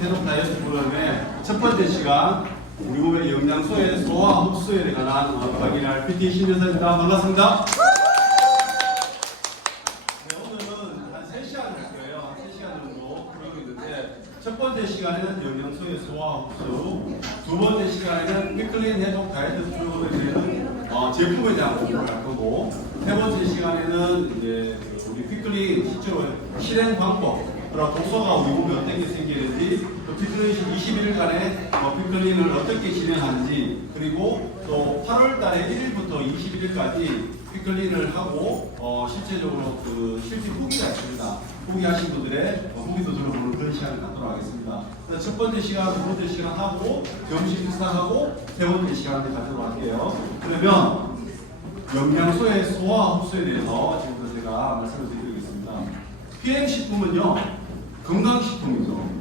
해독 다이어트 프로그램의 첫 번째 시간 우리 몸의 영양소의 소화 흡수에 관한 강의를 PT 신여사입니다. 반갑습니다. 네, 오늘은 한 3시간 할 거예요. 3시간 정도 그러고 있는데 첫 번째 시간에는 영양소의 소화 흡수, 두 번째 시간에는 피클린 해독 다이어트 프로그램에는 제품에 대한 공부를 할 거고, 세 번째 시간에는 이제 우리 피클린 실제로 실행 방법, 그리고 독소가 우리 몸에 어떤 게 생기는지, 또 피클린 21일간의 피클린을 어떻게 진행하는지, 그리고 또 8월달에 1일부터 21일까지 피클린을 하고 실제적으로 그 실제 후기가 있습니다. 후기 하신 분들의 후기도 들어보는 그런 시간을 갖도록 하겠습니다. 그래서 첫 번째 시간, 두 번째 시간 하고 점심 식사하고 세 번째 시간을 가지도록 할게요. 그러면 영양소의 소화 흡수에 대해서 지금부터 제가 말씀을 드리겠습니다. PM 식품은요, 건강식품이죠.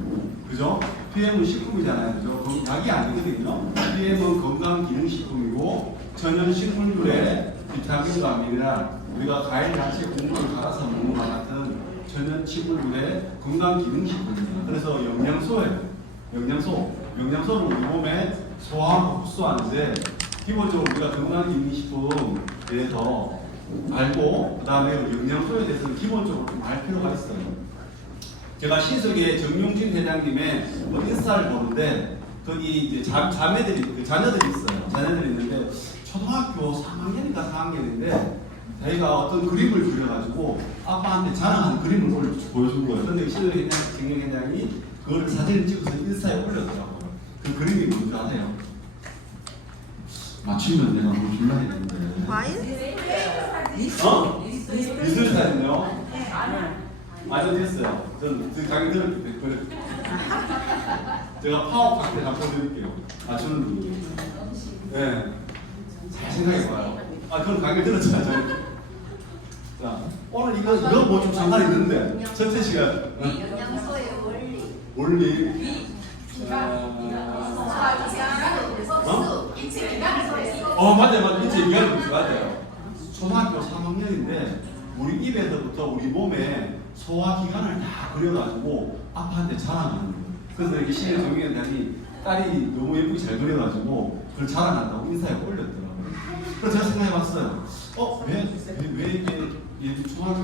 그죠? PM은 식품이잖아요. 그죠? 약이 아니거든요. PM은 건강기능식품이고, 천연식물들의 비타민과 미네랄, 우리가 과일, 야채, 국물을 갈아서 먹는 것 같은 천연식물들의 건강기능식품입니다. 그래서 영양소예요. 영양소는 우리 몸에 소화하고 흡수하는데, 기본적으로 우리가 건강기능식품에 대해서 알고, 그 다음에 영양소에 대해서는 기본적으로 좀 알 필요가 있어요. 제가 신석의 정용진 회장님의 인스타를 보는데, 거기 이제 자녀들이 있어요. 자녀들이 있는데, 초등학교 3학년인가 4학년인데, 자기가 어떤 그림을 그려가지고 아빠한테 자랑하는 그림을 보여준 거예요. 그런데 신석의 정용 회장이 그걸 사진을 찍어서 인스타에 올렸더라고요. 그 그림이 뭔지 아세요? 맞추면 내가 뭐 줄라 했는데. 과일? 미술 사진요? 저 됐어요. 저는 그 강의 들었기 제가 파워 파트 한번 보여드릴게요. 맞추는 분이. 네. 잘 생각해봐요. 그건 강의 들었잖아요. 자, 오늘 이거 뭐 좀 상관이 있는데. 첫째 시간. 영양소의 원리. 원리. 맞아요. 인체 기관이 맞아요. 초등학교 3학년인데 우리 입에서부터 우리 몸에 소화기관을 다 그려가지고 아빠한테 자랑하는 거예요. 그래서 이게 신의 정의원장이 딸이 너무 예쁘게 잘 그려가지고 그걸 자랑한다고 인사에 올렸더라고요. 그래서 제가 생각해봤어요. 왜 이게 초등학교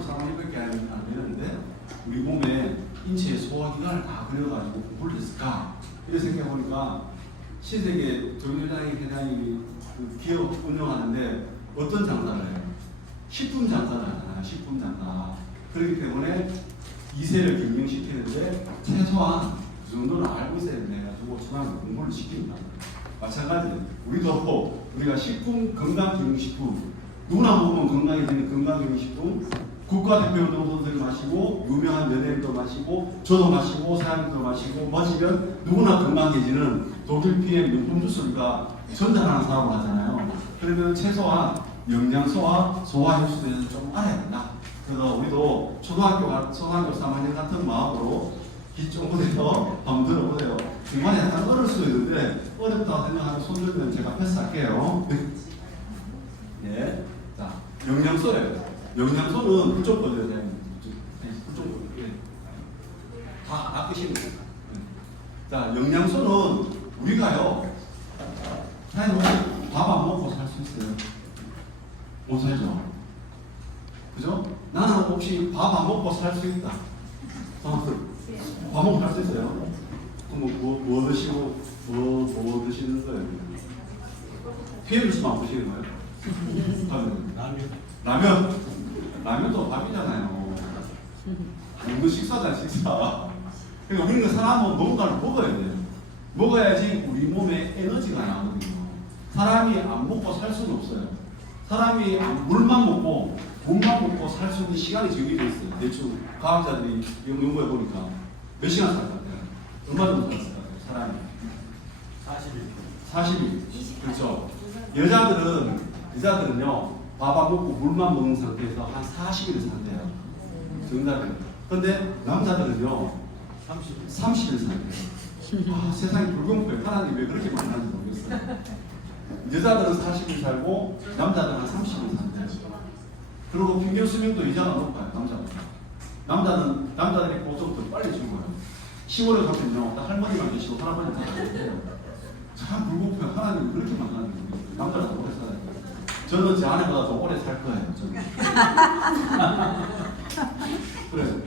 3학년밖에 안 되는데 우리 몸에 인체의 소화기관을 다 그려가지고 공부를 했을까? 이렇게 생각해보니까 신세계 정의원장이 회장님이 그 기업 운영하는데 어떤 장사를 해요? 식품 장사를 하잖아요. 식품 장사. 그렇기 때문에 2세를 경영시키는데 최소한 그 정도는 알고 있어야 돼가지고 초등학교 공부를 시킵니다. 마찬가지로 우리가 식품, 건강기능식품, 누구나 먹으면 건강해지는 건강기능식품, 국가대표 운동선수들이 마시고 유명한 연예인도 마시고 저도 마시고 사람들도 마시고 마시면 누구나 건강해지는 독일 PM 명품 주스가 전달하는 사업을 하잖아요. 그러면 최소한 영양소와 소화 흡수에 대해서 좀 알아야 된다. 그래서 우리도 초등학교 3학년 같은 마음으로 기초부터 한번 들어보세요. 중간에 약간 어려울 수도 있는데 어렵다고 생각하는 손 들면 제가 패스할게요. 네. 자, 영양소예요. 영양소는 그쪽 거죠. 그쪽 거. 다 아끼시면 돼요. 자, 영양소는 우리가요. 사실 밥 안 먹고 살 수 있어요? 못 살죠. 그죠? 나는 혹시 밥 안 먹고 살 수 있다. 밥 먹고 살 수 있어요? 그럼 뭐 드시고 뭐 드시는 거예요? PM 주스만 안 드시는 거예요? 라면도 밥이잖아요. 이거 식사잖아, 식사. 그러니까 우리는 사람은 뭔가를 먹어야 돼요. 먹어야지 우리 몸에 에너지가 나거든요. 사람이 안 먹고 살 수는 없어요. 사람이 물만 먹고 살 수 있는 시간이 정해져 있어요. 대충 과학자들이 연구해 보니까 몇 시간 살 것 같아요? 얼마 정도 살았을 것 같아요? 사람이 40일. 그렇죠. 여자들은요 밥 안 먹고 물만 먹는 상태에서 한 40일 산대요. 정답이에요. 근데 남자들은요 30일 산대요. 세상에 불공평해. 하나님 왜 그렇게 만나는지 모르겠어요. 여자들은 40일 살고 남자들은 30일 산대요. 그리고 평균 수명도 여자가 높아요. 남자들이 보통 더 빨리 죽어요. 시골에 가면요, 딱 할머니만 계시고 할아버지 다 계세요. 참 불공평해. 하나님 그렇게 만나는 거예요. 남자가 더 오래 살아야 돼요. 저는 제 아내보다 더 오래 살 거예요. 저는. 그래요.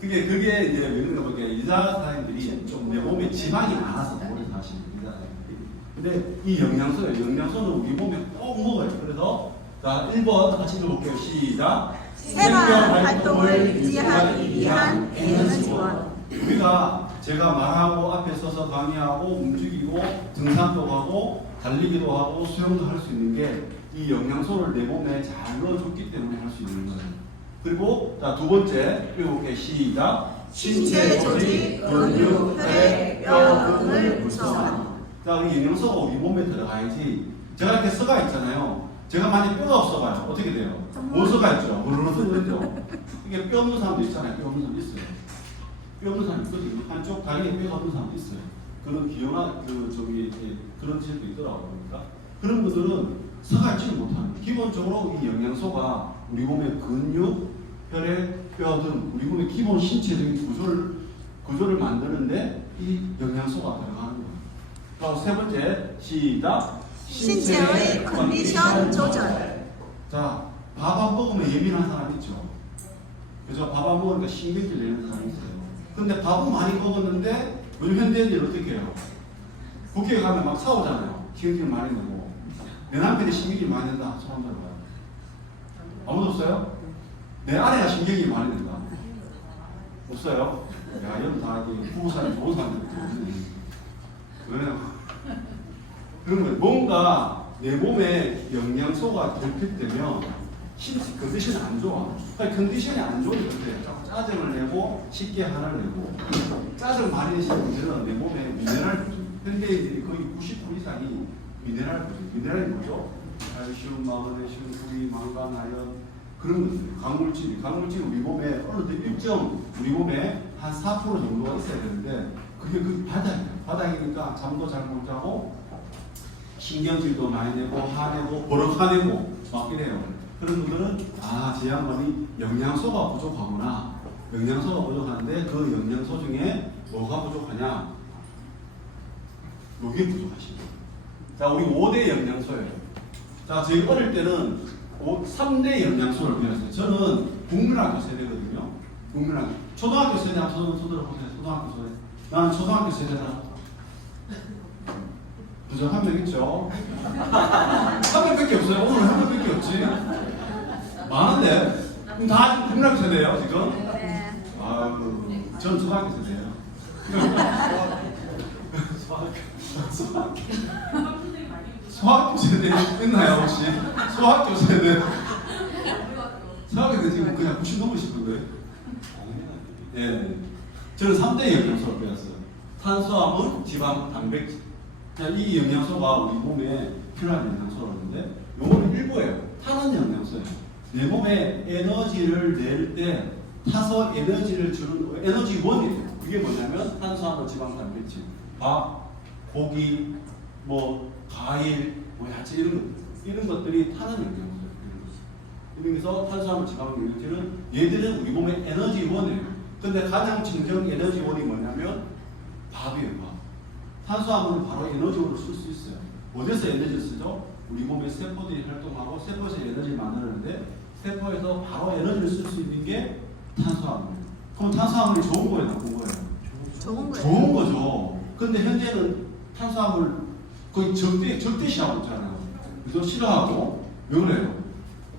그게 이제 왜 그런가 보니까 이자 사람들이 좀 내 몸에 지방이 많아서 오래 사시는 이자 사람들이. 근데 이 영양소예요. 영양소는 우리 몸에 꼭 먹어요. 그래서 자 1번 같이 읽어볼게요. 시작. 생활 활동을 유지하기 위한 에너지원. 우리가 제가 말하고 앞에 서서 강의하고 움직이고 등산도 하고 달리기도 하고 수영도 할 수 있는 게 이 영양소를 내 몸에 잘 넣어줬기 때문에 할 수 있는 거예요. 그리고 자 두 번째 읽어볼게요. 시작. 신체 조직, 근육, 혈액, 뼈 등을 구성하는. 자, 우리 영양소가 우리 몸에 들어가야지. 제가 이렇게 서가 있잖아요. 제가 만약 뼈가 없어가요. 어떻게 돼요? 못 서가 있죠. 무르르 그러죠. 이게 뼈 없는 사람도 있잖아요. 뼈 없는 사람도 있어요. 뼈 없는 사람 있거든요. 한쪽 다리에 뼈가 없는 사람도 있어요. 그런 기형아 그런 질도 있더라고요. 그러니까 그런 분들은 서가 있지는 못하는 거예요. 기본적으로 이 영양소가 우리 몸의 근육, 혈액, 뼈 등 우리 몸의 기본 신체적인 구조를 만드는데 이 영양소가 들어가는 거예요. 그리고 세 번째 시작. 신체의 컨디션 조절. 자, 밥 안 먹으면 예민한 사람 있죠. 그죠? 밥 안 먹으니까 신경질 내는 사람이 있어요. 근데 밥은 많이 먹었는데 요즘 현대인들 어떻게 해요? 국회에 가면 막 싸우잖아요. 신경질 많이 내고. 내 남편이 신경질 많이 낸다. 손 한번 들어봐요. 아무도 없어요? 내 아내가 신경이 많이 낸다. 없어요? 야, 이건 다 부부 사람, 좋은 사람들. 왜? 그런 거예요. 뭔가 내 몸에 영양소가 결핍되면 컨디션이 안 좋아. 그러니까 컨디션이 안 좋은 건데 짜증을 내고 쉽게 화를 내고 짜증 많이 내시는 분들은 내 몸에 미네랄 부족. 현대인들이 거의 90% 이상이 미네랄 부족. 미네랄이 뭐죠? 칼슘, 마그네슘, 구리, 망간, 아연 그런 것들. 강물질이 우리 몸에 어느 일정 우리 몸에 한 4% 정도가 있어야 되는데 그게 그 바닥이에요. 바닥이니까 잠도 잘 못 자고 신경질도 많이 내고 화내고 버럭 화내고 막 이래요. 그런 분들은 제 양반이 영양소가 부족하구나. 영양소가 부족한데 그 영양소 중에 뭐가 부족하냐? 요게 부족하십니다. 자, 우리 5대 영양소예요. 자, 저희 어릴 때는 3대 영양소를 배웠어요. 저는 국민학교 세대거든요. 국민학교. 초등학교 세대 한번 손 들어보세요. 초등학교 세대. 나는 초등학교 세대라. 그죠? 한 명 있죠? 한 명밖에 없어요. 오늘 한 명밖에 없지. 많은데? 그럼 다 국민학교 세대예요, 지금? 네. 저는 초등학교 세대예요. 소학교 세대 있나요, 혹시? 소학교 세대. 소학교 세대 지금 그냥 90 넘으실 건데. 예. 저는 3대 영양소를 배웠어요. 탄수화물, 지방, 단백질. 이 영양소가 우리 몸에 필요한 영양소라는데 요거는 일부예요. 타는 영양소예요. 내 몸에 에너지를 낼 때 타서 에너지를 주는 에너지원이에요. 그게 뭐냐면 탄수화물, 지방, 단백질, 밥, 고기, 뭐 과일, 뭐 야채 이런 것들이 타는 영양소예요. 그래서 탄수화물, 지방, 단백질은 얘들은 우리 몸의 에너지원이에요. 근데 가장 진정 에너지원이 뭐냐면 밥이에요. 밥. 탄수화물은 바로 에너지원으로 쓸 수 있어요. 어디서 에너지를 쓰죠? 우리 몸의 세포들이 활동하고 세포에서 에너지를 만드는데 세포에서 바로 에너지를 쓸 수 있는 게 탄수화물이에요. 그럼 탄수화물이 좋은 거예요? 나쁜 거예요? 좋은 거예요. 좋은 거죠. 근데 현재는 탄수화물 거의 적대시하고 있잖아요. 그래서 싫어하고 왜 그래요?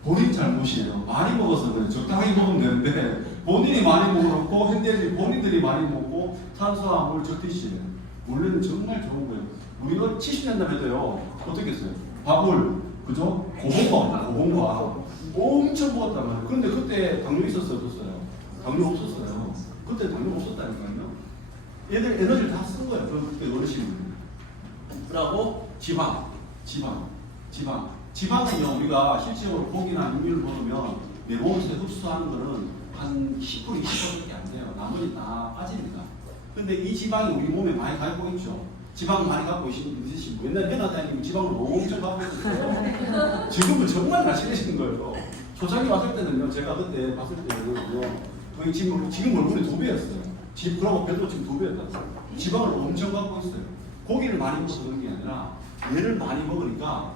본인 잘못이에요. 많이 먹어서 그래요. 적당히 먹으면 되는데 본인이 많이 먹어놓고 현대인들이 본인들이 많이 먹고 탄수화물 적대시해요. 원래는 정말 좋은 거예요. 우리가 70년代해도요. 어떻게 했어요? 밥을 그죠? 고봉과 엄청 먹었단 말이에요. 근데 그때 당뇨 있었어요? 없었어요? 당뇨 없었어요. 그때 당뇨 없었다니까요. 얘들 에너지를 다 쓴 거예요. 그때 어르신들이. 그리고 지방은요, 우리가 실제로 고기나 육류를 먹으면 내 몸에서 흡수하는 거는 한 10% 20%밖에 안 돼요. 나머지 다 빠집니다. 근데 이 지방이 우리 몸에 많이 갖고 있죠. 지방 많이 갖고 있으신 분. 옛날에 회사다니면 지방을 엄청 갖고 있었어요. 지금은 정말 날씬해지는 거예요. 초창기 왔을 때는요, 제가 그때 봤을 때는요, 거의 지금 얼굴이 2배였어요. 그러고 배도 지금 2배였다. 지방을 엄청 갖고 있어요. 고기를 많이 먹어서 그런 게 아니라 얘를 많이 먹으니까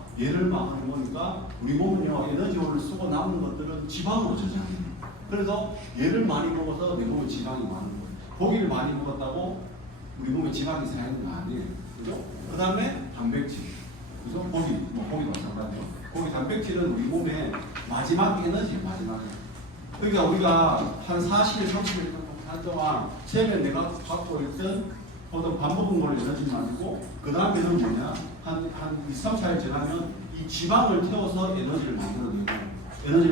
우리 몸은요 에너지원을 쓰고 남은 것들은 지방으로 저장해요. 그래서 얘를 많이 먹어서 내 몸에 지방이 많은 거예요. 고기를 많이 먹었다고 우리 몸에 지방이 쌓이는 거 아니에요. 그죠? 그 다음에 단백질. 그죠? 고기도 마찬가지죠. 고기 단백질은 우리 몸의 마지막 에너지예요. 마지막에. 그러니까 우리가 한 40일, 30일 동안 처음에 내가 갖고 있던 어떤 밥 먹은 걸로 에너지를 만들고 그 다음에는 뭐냐? 한 2, 3, 4일 지나면 이 지방을 태워서 에너지를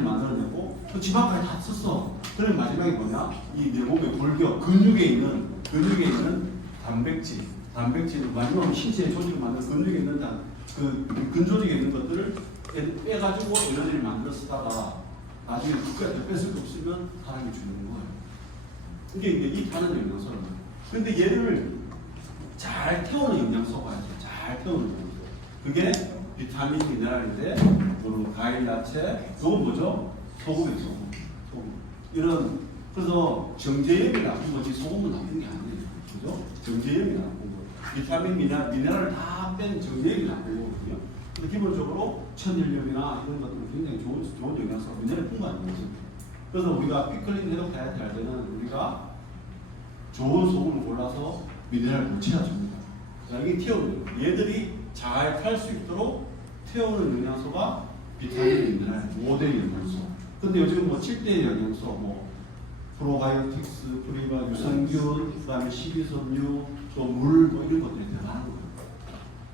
만들어내고 그 지방까지 다 썼어. 그럼 마지막에 뭐냐? 이 내 몸의 골격, 근육에 있는 단백질, 마지막으로 신체의 조직을 만드는 근육에 있는 그 근조직에 있는 것들을 빼가지고 에너지를 만들어 쓰다가 나중에 그까지 뺏을 게 없으면 사람이 죽는 거예요. 이게 이 타는 영양소는. 근데 얘를 잘 태우는 영양소가 있어요. 잘 태우는 영양소. 그게 비타민, 미네랄인데, 그리고 과일, 야채, 이건 뭐죠? 소금이에요, 소금. 그래서 정제염이 나쁜 거지 소금은 나쁜 게 아니에요. 그죠? 정제염이 나쁜 거. 비타민, 미네랄을 다 뺀 정제염이 나쁜 거거든요. 근데 기본적으로 천일염이나 이런 것들은 굉장히 좋은 영양소가 미네랄 풍부한 거죠. 그래서 우리가 피클링 해독 다이어트 할 때는 우리가 좋은 소금을 골라서 미네랄을 채워줍니다. 이게 태우는 얘들이 잘 탈 수 있도록 태우는 영양소가 비타민, 미네랄, 5대 영양소. 근데 요즘 7대 영양소, 프로바이오틱스, 프리바, 유산균, 그다음에 식이섬유, 또 물, 이런 것들이 들어가는 거예요.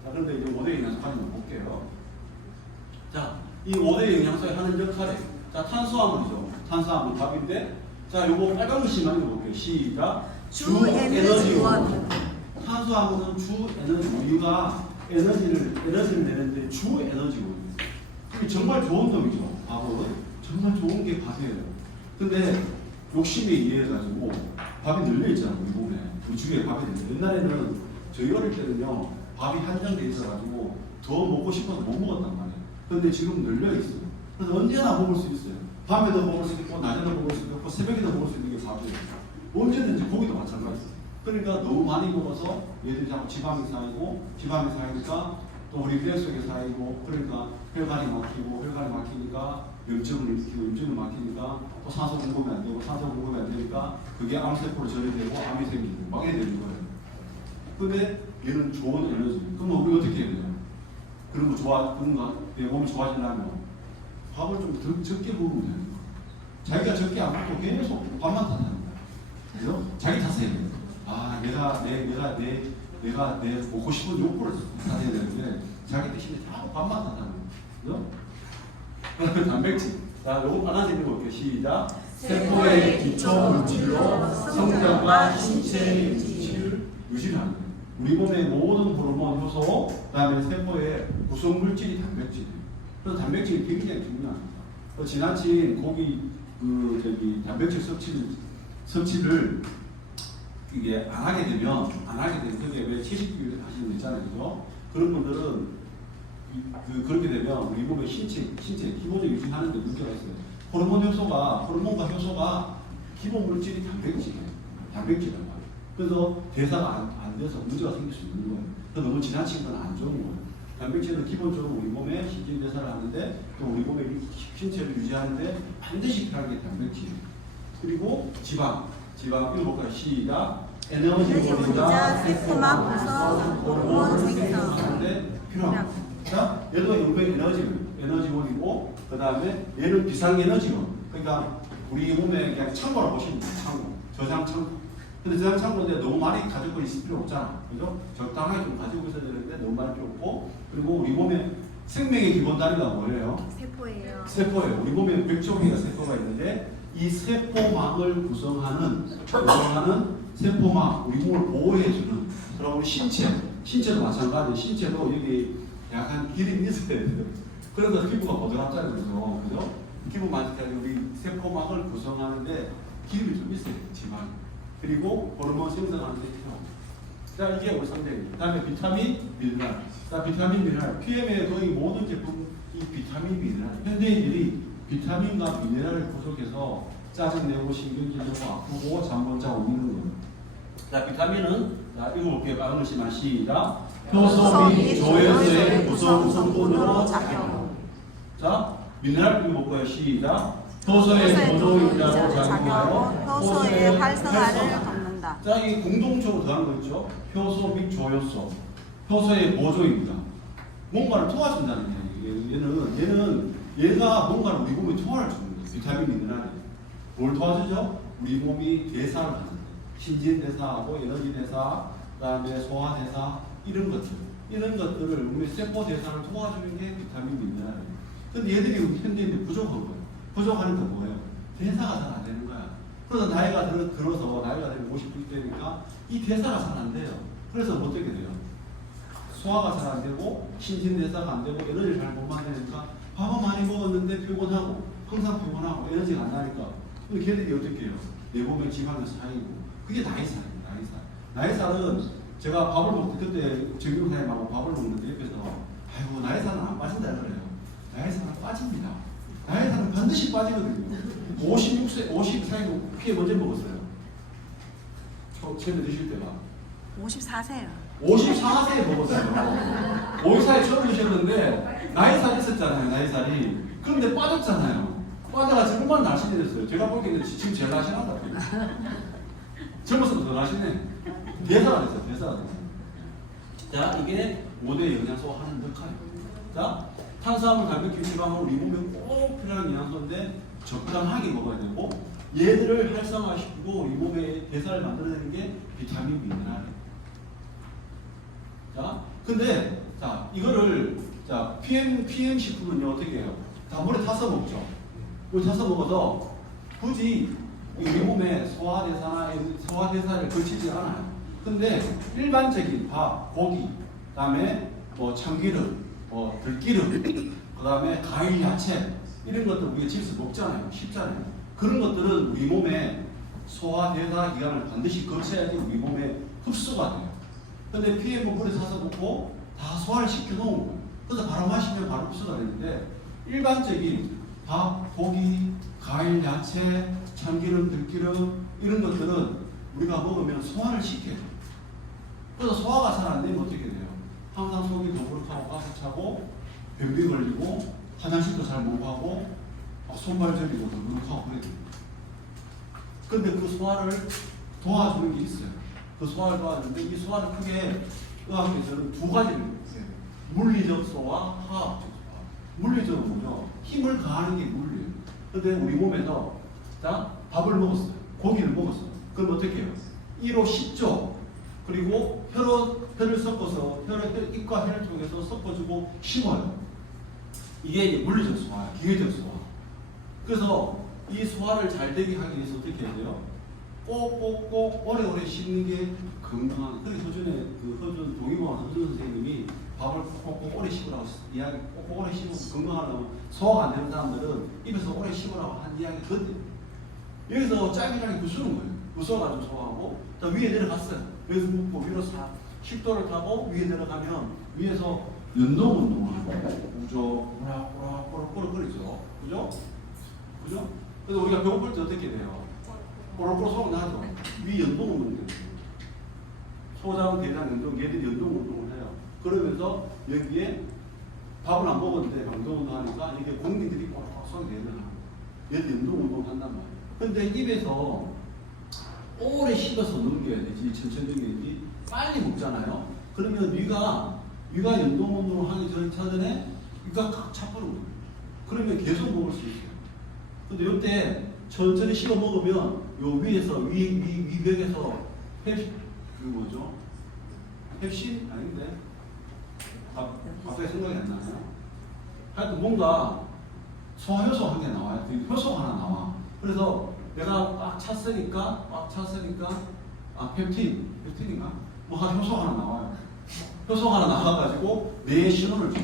자, 그런데 이제 5대 영양소까지 한번 볼게요. 자, 이 5대 영양소에 하는 역할이, 자, 탄수화물이죠. 탄수화물 밥인데, 자, 요거 빨간 글씨만 읽어볼게요. 시작. 주 에너지원. 탄수화물은 주 에너지, 우리가 에너지를 내는데 주 에너지원이에요. 그게 정말 좋은 놈이죠. 밥은 정말 좋은 게 밥이에요. 근데 욕심에 의해가지고 밥이 늘려 있잖아요. 우리 몸에. 우리 주위에 밥이 늘려. 옛날에는 저희 어릴 때는요 밥이 한정돼 있어가지고 더 먹고 싶어서 못 먹었단 말이에요. 근데 지금 늘려 있어요. 그래서 언제나 먹을 수 있어요. 밤에도 먹을 수 있고 낮에도 먹을 수 있고 새벽에도 먹을 수 있는 게 밥이에요. 언제든지 고기도 마찬가지예요. 그러니까 너무 많이 먹어서 얘들이 자꾸 지방이 쌓이니까 또 우리 뼈 속에 쌓이고, 그러니까 혈관이 막히니까 염증을 일으키고, 염증을 막히니까 또 산소 공급이 안 되고, 산소 공급이 안 되니까 그게 암세포로 전이되고 암이 생기고 막 이래 되는 거예요. 근데 얘는 좋은 에너지. 그럼 우리 어떻게 해야 돼요? 그런가? 내 몸이 좋아지려면 밥을 좀 적게 먹으면 돼요. 자기가 적게 안 먹고 계속 밥만 탓하는 거예요. 그죠? 자기 탓해야 돼요. 아, 내가 내 먹고 싶은 욕구를 탓해야 되는데 자기 대신에 다 밥만 탓하는 거예요. 그죠? 단백질. 자, 요거 하나 드리고 볼게요. 시작. 세포의 기초 물질로 성장과 신체의 물질을 유지하는 거예요. 우리 몸의 모든 호르몬, 효소, 그다음에 세포의 구성 물질이 단백질이에요. 그래서 단백질이 굉장히 중요합니다. 지나친 고기 단백질 섭취를 이게 안 하게 되면 그게 왜 채식주의 하시는 분 있잖아요, 그죠? 그런 분들은 그렇게 되면 우리 몸의 신체 기본을 유지하는 데 문제가 있어요. 호르몬과 효소가 기본 물질이 단백질이란 말이에요. 그래서 대사가 안 돼서 문제가 생길 수 있는 거예요. 그래서 너무 지나친 건 안 좋은 거예요. 단백질은 기본적으로 우리 몸에 신진 대사를 하는데 또 우리 몸의 신체를 유지하는데 반드시 필요한 게 단백질이에요. 그리고 지방 이거 볼까요? 시작. 에너지원이자 세포막 구성, 호르몬 생성하는데 필요합니다. 자, 얘도 용백 에너지원이고, 그 다음에 얘는 비상에너지원. 그러니까 우리 몸에 그냥 창고라 보시면 돼요. 저장 창고. 근데 저장 창고인데 너무 많이 가지고 있을 필요 없잖아. 그죠? 적당하게 좀 가지고 있어야 되는데 너무 많이 필요 없고, 그리고 우리 몸에 생명의 기본 다리가 뭐예요? 세포예요. 우리 몸에 100종의 세포가 있는데 이 세포막을 구성하는 세포막, 우리 몸을 보호해주는, 그럼 우리 신체도 마찬가지. 신체도 여기 약간 기름이 있어야 돼요. 그래서 피부가 보드랍잖아요. 그죠? 피부 만질 때 우리 세포막을 구성하는데 기름이 좀 있어요. 지방. 그리고 호르몬 생성하는 데 필요합니다. 자, 이게 우리 상대입니다. 그 다음에 비타민, 미네랄. 자, 비타민, 미네랄. PM의 거의 모든 제품, 이 비타민, 미네랄. 현대인들이 비타민과 미네랄을 부족해서 짜증내고 신경질 내고 아프고 잠 못 자고 이러는 거예요. 자, 비타민은 자, 읽어볼게요. 빠른 글씨만 시작. 효소 및 조효소의 구성 성분으로 작용. 자, 미네랄 읽어볼까요? 시작. 효소의 보조용자로 작용하여 효소의 활성화를 돕는다. 자, 이 공동적으로 더한 거 있죠. 효소 및 조효소. 효소의 보조입니다. 뭔가를 도와준다는 얘기예요. 얘가 뭔가를 우리 몸에 도와를 주는 거예요. 비타민 미네랄이. 뭘 도와주죠? 우리 몸이 대사를 하는 거예요. 신진 대사하고 에너지 대사, 그다음에 소화 대사 이런 것들을 우리 세포 대사를 도와주는 게 비타민 미네랄이에요. 근데 얘들이 현재 부족한 거예요. 부족하니까 뭐예요? 대사가 잘 안 되는 거야. 그래서 나이가 들어서 나이가 되면 50대 되니까 이 대사가 잘 안 돼요. 그래서 어떻게 돼요? 소화가 잘 안 되고 신진대사가 안 되고 에너지를 잘 못 만드니까 밥은 많이 먹었는데 피곤하고 항상 피곤하고 에너지가 안 나니까 근데 걔들이 어떻게 해요? 내 몸에 지방이 쌓이고 그게 나이살입니다. 나이살은 제가 밥을 먹을 때 그때 정경사님하고 밥을 먹는데 옆에서 아이고 나이살은 안 빠진다 그래요. 나이살은 빠집니다. 나이살은 반드시 빠지거든요. 50살이고 피해 먼저 먹었어요. 처음에 드실 때가 54세요. 54세에 먹었어요. 54에 처음 드셨는데 나이살이 있었잖아요. 나이살이. 그런데 빠졌잖아요. 빠져가지고 얼마나 날씬해졌어요. 제가 보기에는 지금 제일 날씬한 것 같아요. 젊었을 때 더 날씬해. 대사가 됐어요. 대사가 됐어요. 자, 이게 5대 영양소 하는 역할이에요. 자, 탄수화물, 단백질, 지방은 우리 몸에 꼭 필요한 영양소인데 적당하게 먹어야 되고 얘들을 활성화시키고 우리 몸에 대사를 만들어내는 게 비타민 미네랄이에요. 자, 근데 자 이거를 자 PM 식품은요 어떻게 해요? 다 물에 타서 먹죠. 물에 타서 먹어서 굳이 우리 몸에 소화 대사를 거치지 않아요. 근데 일반적인 밥, 고기, 그다음에 뭐 참기름, 뭐 들기름, 그다음에 과일, 야채 이런 것들 우리가 집에서 먹잖아요. 쉽잖아요. 그런 것들은 우리 몸에 소화 대사 기관을 반드시 거쳐야지 우리 몸에 흡수가 돼요. 근데 PM은 물에 타서 먹고 다 소화를 시켜놓은 거예요. 그래서 바로 마시면 바로 흡수가 되는데 일반적인 밥, 고기, 과일, 야채, 참기름, 들기름 이런 것들은 우리가 먹으면 소화를 시켜요. 그래서 소화가 잘 안 되면 어떻게 돼요? 항상 속이 더부룩하고 가스차고 변비 걸리고 화장실도 잘 못 가고 손발 저리고 더부룩하고 그래요. 근데 그 소화를 도와주는 게 있어요. 그 소화를 도와주는데 이 소화를 크게 의학에서는 두 가지를 해요. 물리적 소화, 화학적 소화. 물리적은 뭐죠? 힘을 가하는 게 물리예요. 근데 우리 몸에서 자 밥을 먹었어요. 고기를 먹었어요. 그럼 어떻게 해요? 1호 10조 그리고 혀를 섞어서 입과 혀를 통해서 섞어주고 심어요. 이게 이제 물리적 소화, 기계적 소화. 그래서 이 소화를 잘 되게 하기 위해서 어떻게 해야 돼요? 꼭꼭꼭 오래오래 씹는 게 건강한. 그래서 허준 동의원 허준 선생님이 밥을 꼭꼭 오래 씹으라고 이야기 꼭꼭 오래 씹으면 건강하다고 소화가 안 되는 사람들은 입에서 오래 씹으라고 한 이야기거든요. 여기서 짧게 부수는 거예요. 부숴가지고 소화하고 또 위에 내려갔어요. 여기서 묵고 위로 식도를 타고 위에 내려가면 위에서 운동을 하고 우죠 꼬락꼬락꼬락꼬락거리죠. 그죠? 그죠? 그래서 우리가 배고플 때 어떻게 돼요? 꼬락꼬락 소리가 나죠. 위 연동 운동이 돼요. 소장, 대장 연동, 얘들이 연동 운동을 해요. 그러면서 여기에 밥을 안 먹었는데 운동 운동하니까 여기에 공기들이 꼬락꼬락 소리 내는 거예요. 얘들 연동 운동을 한단 말이에요. 근데 입에서 오래 씹어서 넘겨야 되지, 천천히 넘겨야지, 빨리 먹잖아요. 그러면 위가 연동 운동을 하기 전에 위가 꽉 차버리는 거예요. 그러면 계속 먹을 수 있어요. 근데 이때 천천히 씹어 먹으면 요 위에서 위벽에서 뭐죠? 펩신 아닌데 갑자기 생각이 안 나요. 하여튼 뭔가 소화효소 한 개 나와요. 효소가 하나 나와. 그래서 내가 꽉 찼으니까 펩틴인가? 뭐 효소가 하나 나와요. 효소가 하나 나와가지고 뇌에 신호를 줘.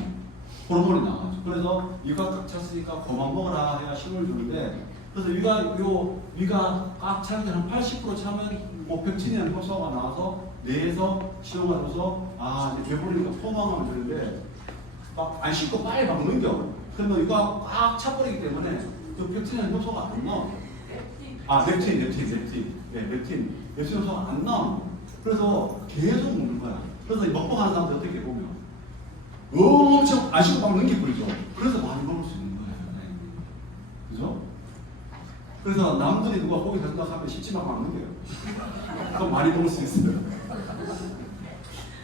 호르몬이 나와죠. 그래서 위가 꽉 찼으니까 그만 먹어라 해야 신호를 주는데 그래서 위가 꽉 차기 전에 한 80% 차면 뭐 펩틴이라는 효소가 나와서 뇌에서 신호가 줘서 이제 배부르니까 포만감을 주는데 막 안 씻고 빨리 넘겨. 그러면 위가 꽉 차버리기 때문에 그 펩틴이라는 효소가 안 나와요. 렙틴 효소가 안 나오는 거야. 그래서 계속 먹는 거야. 그래서 먹방하는 사람들 어떻게 보면 엄청 아시고 막 넘겨버리죠. 그래서 많이 먹을 수 있는 거예요. 그죠? 그래서 남들이 누가 고기 사준다 하면 쉽지만 막 넘겨요. 그럼 많이 먹을 수 있어요.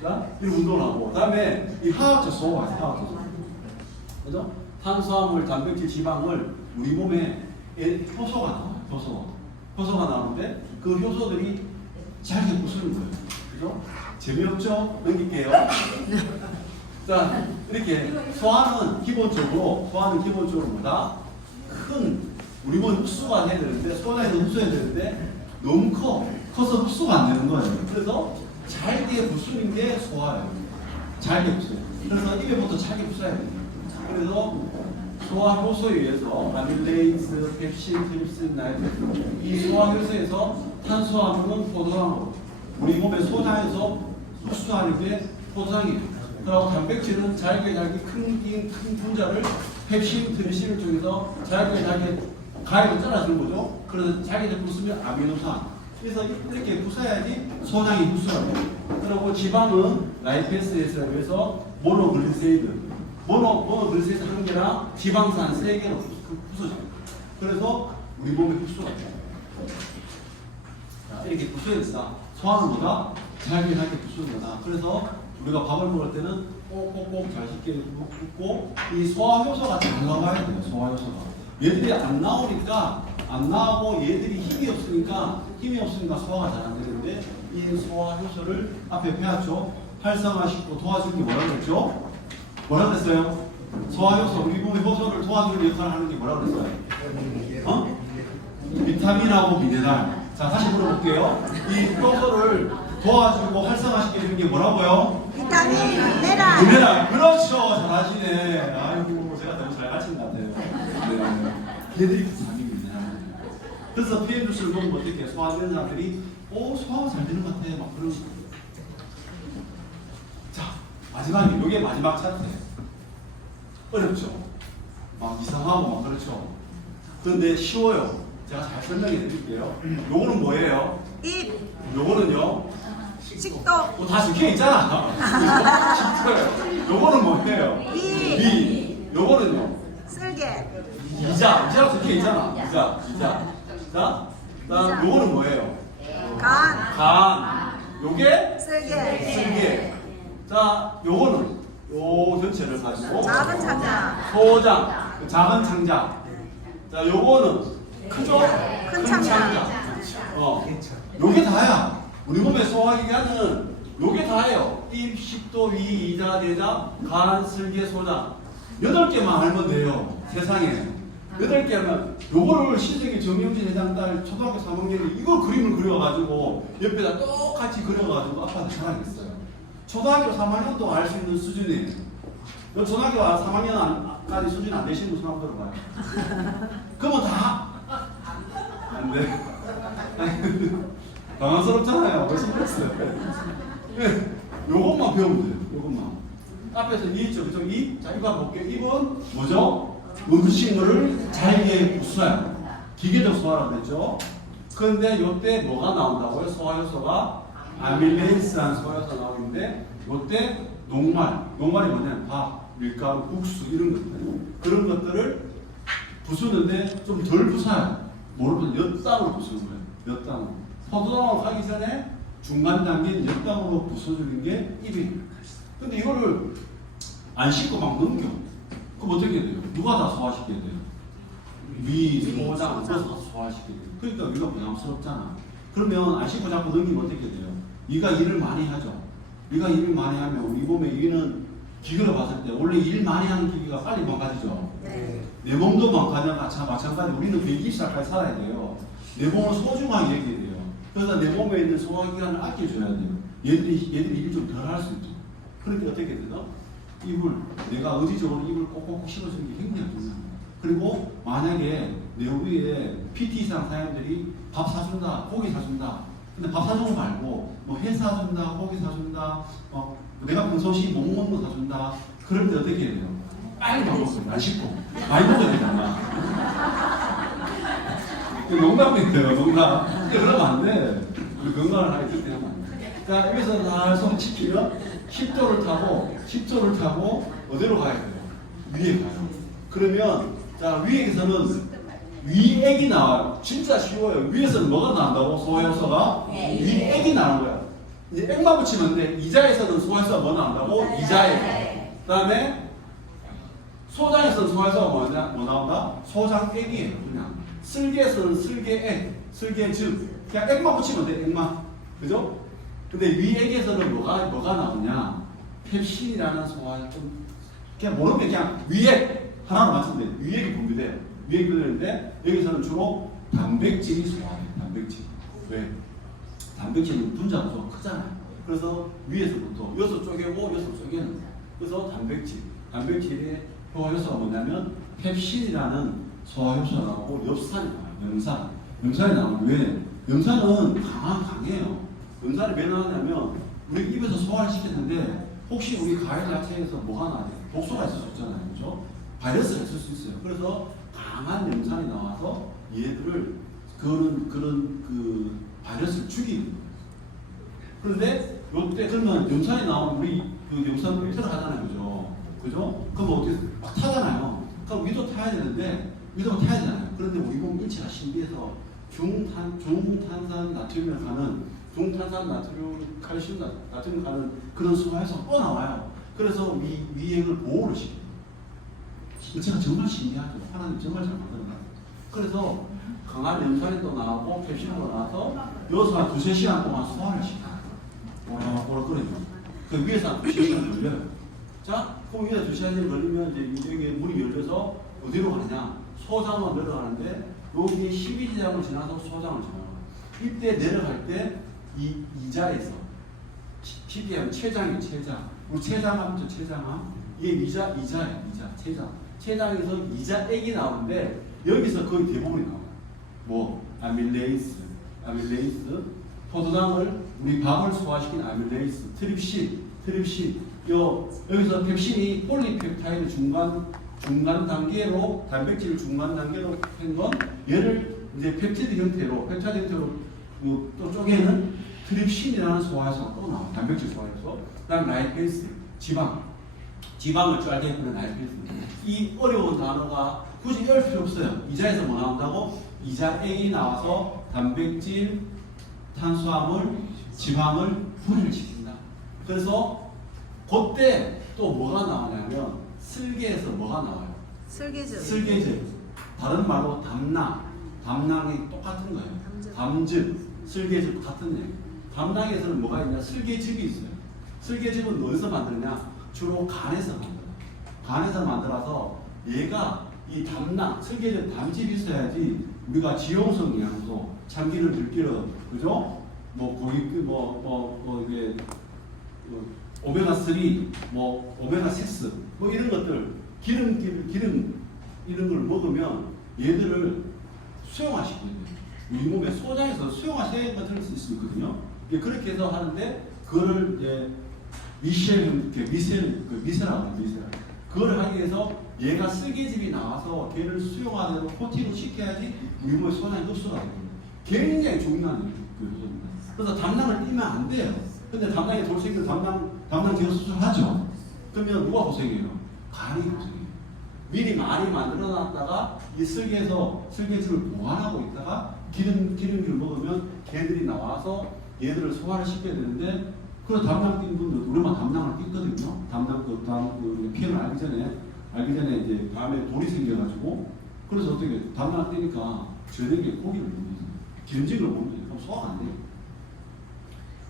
자, 이 운동을 하고, 그 다음에 이 화학적 소화, 화학적 소화. 그죠? 탄수화물, 단백질, 지방을 우리 몸에 효소가 나와요. 효소가 나오는데 그 효소들이 잘게 부수는 거예요. 그죠? 재미없죠? 넘길게요. 자, 이렇게 소화는 기본적으로 뭐다? 우리 몸 흡수가 해야 되는데, 소화에서 흡수해야 되는데 너무 커서 흡수가 안 되는 거예요. 그래서 잘게 부수는 게 소화예요. 잘게 부수요. 그래서 입에부터 잘게 부숴야 돼요. 그래서 소화 효소에 의해서 아밀레이스, 펩신, 트립신, 나이트로젠 이 소화 효소에서 탄수화물은 포도당으로 우리 몸의 소장에서 흡수하는 게 포도당이에요. 그리고 단백질은 잘게 큰 분자를 펩신, 트립신을 통해서 잘게 가위로 잘라주는 거죠. 그래서 잘게 부수면 아미노산. 그래서 이렇게 부숴야지 소장이 흡수가 돼요. 그리고 지방은 라이페스에서 의해서 모노글리세이드 한 개랑 지방산 3개로 부서져요. 그래서 우리 몸에 흡수가 돼요. 자, 이렇게 부숴야 된다. 소화는 뭐다? 잘게 부수는 거다. 그래서 우리가 밥을 먹을 때는 꼭꼭꼭 잘 씻게 붓고 이 소화 효소가 잘 나와야 돼요. 소화 효소가. 얘들이 안 나오고 얘들이 힘이 없으니까 소화가 잘 안 되는데 이 소화 효소를 앞에 배웠죠. 활성화시키고 도와주는 게 뭐라고 그랬죠? 뭐라고 그랬어요? 소화 효소, 우리 몸의 효소를 도와주는 역할을 하는 게 뭐라고 그랬어요? 비타민하고 미네랄. 자, 다시 물어볼게요. 이 효소를 도와주고 활성화시키는 게 뭐라고요? 비타민, 미네랄. 미네랄. 그렇죠. 잘하시네. 아이고, 제가 너무 잘 가르친 것 같아요. 네. 걔들이 비타민, 미네랄. 그래서 PM 주스를 먹으면 어떻게 소화되는 사람들이 소화가 잘 되는 것 같아. 막 그런 거. 자, 마지막에 이게 마지막 차트예요. 어렵죠. 막 이상하고 막 그렇죠. 그런데 쉬워요. 제가 잘 설명해 드릴게요. 요거는 뭐예요? 입, 요거는요. 식도, 다 적혀 있잖아. 식도요. 요거는 뭐예요? 비. 요거는요. 쓸개, 이자라고 적혀 있잖아. 이자. 자, 요거는 뭐예요? 간, 요게 쓸개, 쓸개. 자, 요거는 요 전체를 가지고 작은 창자, 소장, 작은 창자. 자, 요거는 크죠? 큰 창자. 요게 다야. 우리 몸의 소화기관은 요게 다예요. 입, 식도, 위, 이자, 내장, 간, 쓸개, 소장. 8개만 알면 돼요. 세상에. 8개 하면 요거를 신세계 정영진 회장 딸 초등학교 3학년이 이걸 그림을 그려가지고 옆에다 똑같이 그려가지고 아빠한테 전화했어요. 초등학교 3학년도 알 수 있는 수준이에요. 요 초등학교 3학년까지 수준 안 되시는 분 사람 들어봐요. 그러면 다 안 돼. 당황스럽잖아요. 벌써 그랬어요. 요것만 배우면 돼요. 요것만. 앞에서 이 있죠. 그죠? 이? 자, 이거 한번 볼게요. 입은 뭐죠? 음식물을 잘게 부숴요. 기계적 소화라고 했죠. 그런데 요때 뭐가 나온다고요? 소화효소가 아밀레이스라는 소화효소가 나오는데 요때 녹말이 뭐냐면 밥, 밀가루, 국수 이런 것들. 그런 것들을 부수는데 좀 덜 부숴요. 뭐를 몇 땅으로 부수는 거예요. 몇 땅으로. 포도당으로 가기 전에 중간 단계인 몇 땅으로 부숴주는 게 입이에요. 근데 이거를 안 씻고 막 넘겨. 그럼 어떻게 돼요? 누가 다 소화시켜야 돼요? 소장, 그래서 소화시켜야 돼요. 그러니까 우리가 부담스럽잖아. 그러면 안 씻고 자꾸 넘기면 어떻게 돼요? 네가 일을 많이 하죠. 네가 일을 많이 하면 우리 몸에 이거는 기계로 봤을 때 원래 일 많이 하는 기계가 빨리 망가지죠. 네. 내 몸도 망가지는 마찬가지. 우리는 120살까지 살아야 돼요. 내 몸을 소중하게 여겨야 돼요. 그래서 내 몸에 있는 소화기관을 아껴줘야 돼요. 얘들이 일 좀 덜 할 수 있죠. 그렇게 어떻게 되나? 내가 의지적으로 입을 꼭꼭 씹어주는 게 굉장히 중요합니다. 그리고 만약에 내 위에 PT상 사람들이 밥 사준다, 고기 사준다. 근데 밥 사주는 거 말고 회 사준다, 고기 사준다, 내가 평소시 못 먹는 거 사준다. 그럴 때 어떻게 해야 돼요? 빨리 밥 먹어요. 안 씹고. 많이 먹어야 되잖아. 농담인데요, 농담. 그러면 안 돼. 우리 건강을 하기 그렇게 하면 안 돼. 자, 여기서 다 손치키면 10조를 타고 어디로 가야 돼요? 위에 가요. 그러면 자 위에서는 위액이 나와요. 진짜 쉬워요. 위에서는 뭐가 나온다고? 소화효소가 위액이 나오는 거야. 이제 액만 붙이면 돼. 이자에서는 소화효소가 뭐 나온다고? 이자액. 그다음에 소장에서는 소화효소가 뭐 나온다? 소장액이에요. 그냥 쓸개에서는 쓸개액, 쓸개즙. 그냥 액만 붙이면 돼. 액만. 그죠? 근데 위액에서는 뭐가 나오냐? 펩신이라는 소화효소. 그냥 모르면 그냥 위액 하나로 맞추면 돼. 위액이 분비돼요. 위액이 분비되는데 여기서는 주로 단백질이 소화돼요. 단백질. 왜? 단백질은 분자가 좀 크잖아요. 그래서 위에서부터 여섯 쪼개고 여섯 쪼개는 거예요. 그래서 단백질의 소화효소가 뭐냐면 펩신이라는 소화효소가 나오고 엽산이 나와요. 염산이 나오고 왜? 염산은 강해요. 염산이 왜 나왔냐면 우리 입에서 소화를 시켰는데 혹시 우리 과일 야채에서 뭐가 나와요? 독소가 있을 수 있잖아요. 그죠? 바이러스가 있을 수 있어요. 그래서 강한 염산이 나와서 얘들을 그런 그 바이러스를 죽이는 거예요. 그런데 요때 그러면 염산이 나오면 우리 그 염산 필터를 하잖아요. 그죠? 그럼 어떻게 막 타잖아요. 그럼 위도 타야 되는데 위도가 타야 되잖아요. 그런데 우리 몸 인체가 신비해서 중탄산 나트륨을 가는 중탄산 나트륨 칼슘 나트륨 가는 그런 소화해서 또 나와요. 그래서 위액을 보호를 시켜요. 인체가 정말 신기하죠. 하나님 정말 잘 만들어놨어요. 그래서 강한 염산이 또 나오고 펩신도 나와서 여기서 한 2-3시간 동안 소화를 시켜요. 오락거리죠. 그 위에서 한 2시간 걸려요. 자, 그 위에서 2시간 걸리면 이제 여기 물이 열려서 어디로 가느냐? 소장으로 내려가는데 여기 12지장을 지나서 소장을 지나가요. 이때 내려갈 때 이 이자에서 PPM 췌장이에요. 췌장. 우리 췌장함 췌장함 이게 이자예요. 췌장. 췌장에서 이자액이 나오는데 여기서 거의 대부분이 나와요. 뭐 아밀레이스, 포도당을 우리 밥을 소화시킨 아밀레이스, 트립신. 여기서 펩신이 폴리펩타이드 중간 단계로 단백질 중간 단계로 한 건 얘를 이제 펩티드 형태로 또 쪼개는 트립신이라는 소화효소가 또 나와요. 단백질 소화효소. 그다음 라이페이스, 지방을 쫄게 해주는 라이페이스. 이 어려운 단어가 굳이 외울 필요 없어요. 이자에서 뭐 나온다고? 이자액이 나와서 단백질, 탄수화물, 지방을 분해를 시킨다. 그래서 그때 또 뭐가 나오냐면 쓸개에서 뭐가 나와요? 쓸개즙. 다른 말로 담낭이 똑같은 거예요. 담즙, 쓸개즙 같은 얘기. 담낭에서는 뭐가 있냐? 쓸개즙이 있어요. 쓸개즙은 어디서 만드느냐? 주로 간에서 만들어요. 간에서 만들어서 얘가 이 담낭, 쓸개즙 담즙이 있어야지 우리가 지용성 영양소, 참기름, 들기름, 그죠? 뭐 고기, 이게 오메가 3, 오메가 6, 이런 것들, 기름 이런 걸 먹으면 얘들을 수용화시켜야 돼요. 우리 몸에 소장에서 수용화시켜야 만들 수 있거든요. 그렇게 해서 하는데 그거를 이제 미세라고 그걸 하기 위해서 얘가 쓸개즙이 나와서 걔를 수용화되고 코팅을 시켜야지 우리 몸에 소장이 흡수가 되거든요. 굉장히 중요한 요소입니다. 그래서 담낭을 띄면 안 돼요. 근데 담낭에 돌 생기면 담낭 제거 수술하죠. 그러면 누가 고생해요? 간이 고생해요. 미리 많이 만들어놨다가 이 쓸개즙을 보관하고 있다가 기름기를 먹으면 걔들이 나와서 얘들을 소화를 시켜야 되는데 그래서 담낭 띈 분들 우리만 담낭을 띄거든요. 피해를 알기 전에 이제 밤에 돌이 생겨가지고 그래서 어떻게 담낭 띄니까 저녁에 고기를 먹는 기름진 걸 먹는 그럼 소화가 안 돼요.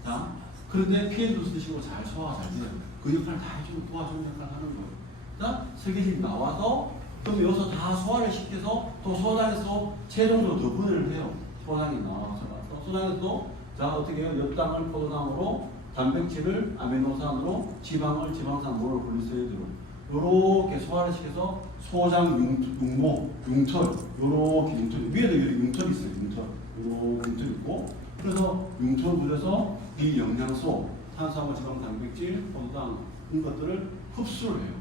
자, 그런데 피해 주스식으로 잘 소화가 잘 돼요. 그 역할을 다 해주고 도와주는 역할을 하는 거예요. 자, 쓸개즙이 나와서 그럼 여기서 다 소화를 시켜서 또 소장에서 최종적으로 더 분해를 해요. 소장이 나와서 소장에서 자 어떻게 해요? 엽당을 포도당으로 단백질을 아미노산으로 지방을 지방산으로 글리세리드로 요렇게 소화를 시켜서 소장 융털 요렇게 융털 위에도 융털이 있어요. 융털 있고 그래서 융털 물에서 이 영양소 탄수화물 지방 단백질 포도당 이런 것들을 흡수를 해요.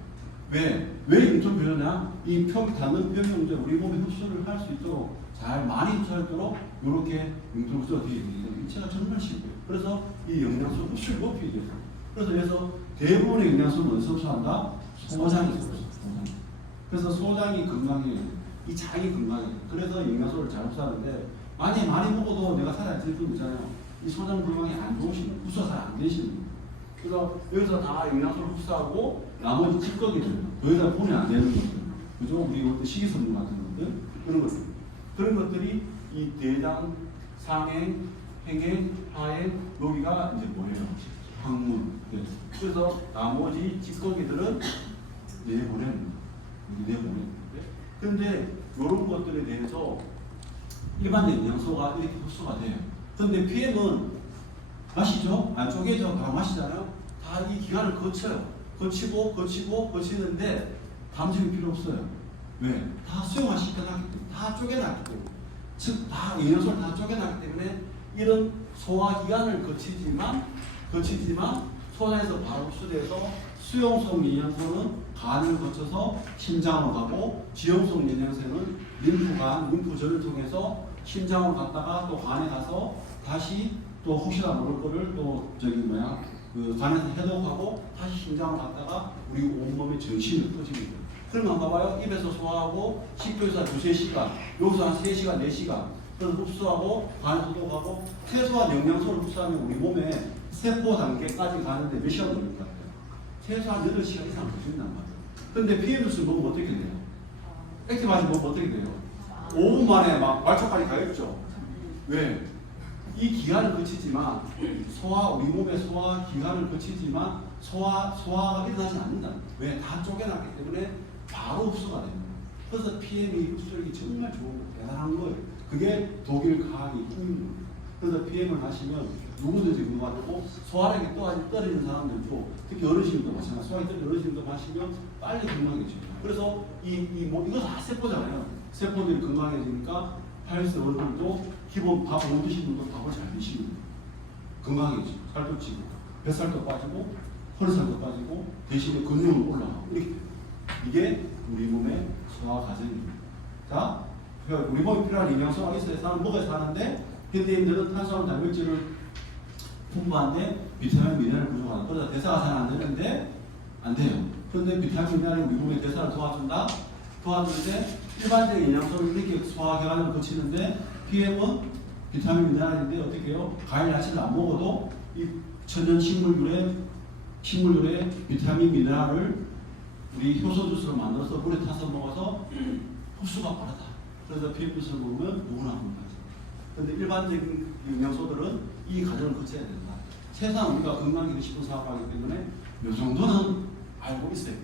왜 융털 부여냐? 이 닿는 표면제 우리 몸에 흡수를 할 수 있도록 잘 많이 흡수할 수 있도록 이렇게 뭉뚱그려 되어 있는 인체가 정말 쉽고요. 그래서 이 영양소 흡수를 높이기 위해서. 그래서 여기서 대부분의 영양소는 어디서 흡수한다? 소장에서 흡수. 그래서 소장이 건강해요. 이 장이 건강해요. 그래서 영양소를 잘 흡수하는데 많이 먹어도 내가 살아야 될 분 있잖아요. 이 소장 건강이 안 좋으시는 흡수가 잘 안 되시는 거예요. 그래서 여기서 다 영양소를 흡수하고 나머지 찌꺼기들 더 이상 보면 안 되는 것들, 그죠? 우리 식이섬유 같은 것들 그런 것들, 그런 것들이 이 대장, 상행, 행행, 하행 여기가 이제 뭐예요? 항문. 네. 그래서 나머지 찌꺼기들은 내보내는 거예요. 내보내는 거예요. 그런데 이런 것들에 대해서 일반 영양소가 이렇게 흡수가 돼요. 그런데 PM은 마시죠? 안쪽에 다 마시잖아요? 다 이 기간을 거쳐요. 거치는데 담즙이 필요 없어요. 왜? 다 수용화시켜놨기 때문에, 다 쪼개놨기 때문에, 즉, 다 영양소를 다 쪼개놨기 때문에 이런 소화 기간을 거치지만 소화에서 바로 흡수돼서 수용성 영양소는 간을 거쳐서 심장으로 가고 지용성 영양소는 림프전을 통해서 심장으로 갔다가 또 간에 가서 다시 또 혹시나 모를 거를 또 그 간에서 해독하고 다시 심장으로 갔다가 우리 온몸의 전신을 터집니다. 그러면 봐봐요. 입에서 소화하고 식도에서 2-3시간, 여기서 한 3시간, 4시간 그래서 흡수하고 간에서 해독하고 최소한 영양소를 흡수하면 우리 몸에 세포 단계까지 가는데 몇 시간 걸릴 것 같아요? 최소한 8시간 이상 걸린단 말이에요. 근데 PM 주스 먹으면 어떻게 돼요? 액티바지 먹으면 어떻게 돼요? 5분 만에 막 말초까지 가겠죠? 왜? 이 기간을 거치지만 우리 몸의 소화 기간을 거치지만 소화가 일어나지 않는다. 왜? 다 쪼개놨기 때문에 바로 흡수가 됩니다. 그래서 PM이 흡수력이 정말 좋은 대단한 거예요. 그게 독일 과학의 힘입니다. 그래서 PM을 마시면 누구든지 건강하고 소화력이 또 떨어지는 사람들도 특히 어르신들도 마찬가지. 소화력이 떨어지는 어르신들도 마시면 빨리 건강해져요. 그래서 이거 다 세포잖아요. 세포들이 건강해지니까 80세 어른들도 기본 밥 못 드시는 분도 밥을 잘 드시는 거예요. 건강해지고 살도 찌고 뱃살도 빠지고 허리살도 빠지고 대신에 근육은 올라가고 이게 우리 몸의 소화 과정입니다. 자, 우리 몸에 필요한 영양소가 있어야 사람 먹어야 사는데 현대인들은 탄수화물 단백질을 풍부한데 비타민 미네랄 부족하다. 그러다 대사가 잘 안 되는데 안 돼요. 그런데 비타민 미네랄이 우리 몸의 대사를 도와주는데 일반적인 영양소를 이렇게 소화 기관을 거치는데 PM은 비타민 미네랄인데 어떻게 해요? 과일 야채를 안 먹어도 이 천연 식물유래 비타민 미네랄을 우리 효소 주스로 만들어서 물에 타서 먹어서 흡수가 빠르다. 그래서 PM 주스를 먹으면 누구나 합니다. 그런데 일반적인 영양소들은 이 과정을 거쳐야 된다. 최소한 우리가 건강하게 싶은 사업하기 때문에 이 정도는 알고 있어요.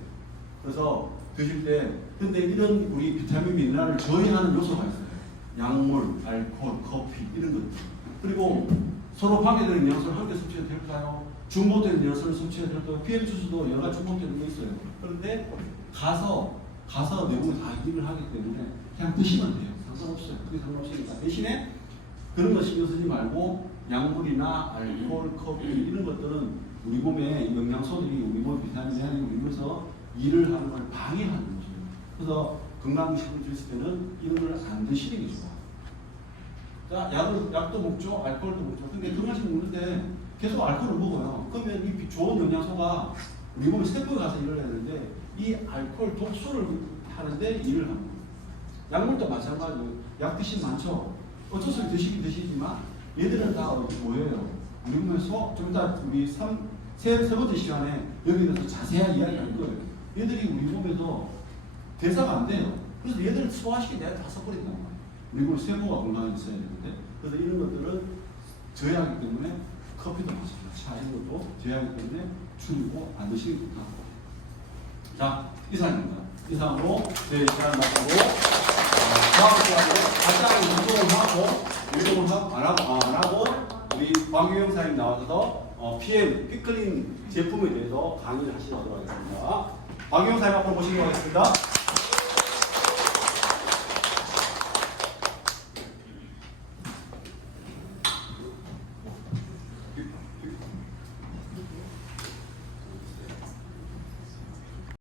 그래서 드실 때, 근데 이런 우리 비타민 미네랄을 저해하는 요소가 있어요. 약물, 알코올, 커피 이런 것들. 그리고 서로 방해되는 영양소를 함께 섭취해도 될까요? 중복되는 영양소를 섭취해도 될까요? PM 주스도 여러 가지 중복되는 게 있어요. 그런데 가서 내부에 다 일을 하기 때문에 그냥 드시면 돼요. 상관없어요. 그게 상관없으니까. 대신에 그런 거 신경 쓰지 말고 약물이나 알코올, 커피 이런 것들은 우리 몸에 영양소들이 우리 몸 비타민이 우리 몸에서 일을 하는 걸 방해하는 거죠. 그래서 건강식품을 드실 때는 이런 걸 안 드시는 게 좋아요. 자, 약도 먹죠, 알코올도 먹죠. 근데 건강식 먹는데 계속 알코올을 먹어요. 그러면 이 좋은 영양소가 우리 몸에 세포에 가서 일을 해야 되는데 이 알코올 독소를 하는데 일을 합니다. 약물도 마찬가지로 약 드시면 많죠. 어쩔 수 없이 드시긴 드시지만 얘들은 다 뭐예요? 우리 몸에 좀 이따 우리 세 번째 시간에 여기 대해서 자세하게 이야기할 거예요. 얘들이 우리 몸에서 대사가 안 돼요. 그래서 얘들을 소화시키기 내가 다 써버린단 말이에요. 우리 몸에 세포가 건강해져야 되는데 그래서 이런 것들은 저해하기 때문에 커피도 마시고 차 이런 것도 저해하기 때문에 줄이고 안 드시기 좋다고. 자, 이상입니다. 이상으로 제 시간을 마치고 다음 시간에 간단히 운동을 하고 안 하고 우리 박유영 사장님 나와서 PM 피클린 제품에 대해서 강의를 하시도록 하겠습니다. 박유영 사장님 앞으로 모시도록 하겠습니다.